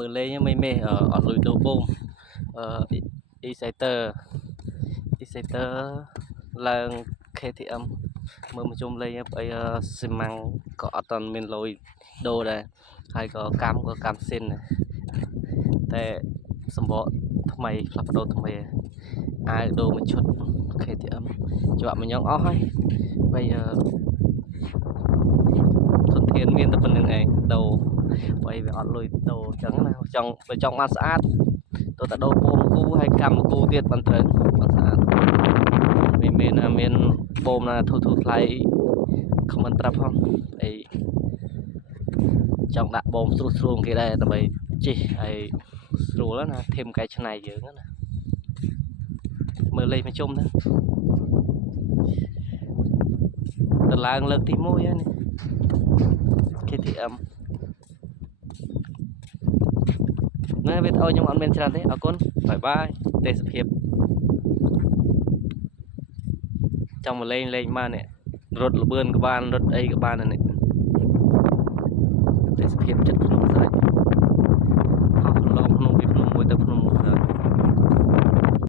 มือเลยยังไม่อดลุยโดบูมอีไซเตอร์ឡើង KTM មើលមកជុំលេងไปស៊ីម៉ាំងក៏អត់តមានលុយដូរដែរហើយក៏កម្មសិនតែសម្បកថ្មីផ្លាស់ប្ដូរថ្មីអាវដូរមួយឈុត KTM ច្បាប់មួយញ៉ងអស់ហើយបីធនធានមានតែប៉ុណ្្នឹងឯងដូរបីវាអត់លុយដូរអញ្ចឹងណាចង់បានស្អាតទៅតែដូរពូមគូហើយកម្មគូទៀតបានត្រូវបានស្អាតមានបូមណាធូថ្លៃខមមិនប្រាប់ផងអីចង់ដាក់បូមស្រួលគេដែរដើម្បីជីហើយស្រួលណាធៀមកែច្នៃយើងណាមើលលេខមកជុំទៅឡើងលើកទី1ហើយនេះ KTM នៅវីដេអូខ្ញុំអត់មានច្រើនទេអរគុណបាយបាយទេសភាពចង់មកលេងបាននេះរត់លបឿនក៏បានរត់អីក៏បាននេះទេសភាពចិត្តខ្លួនស្រេច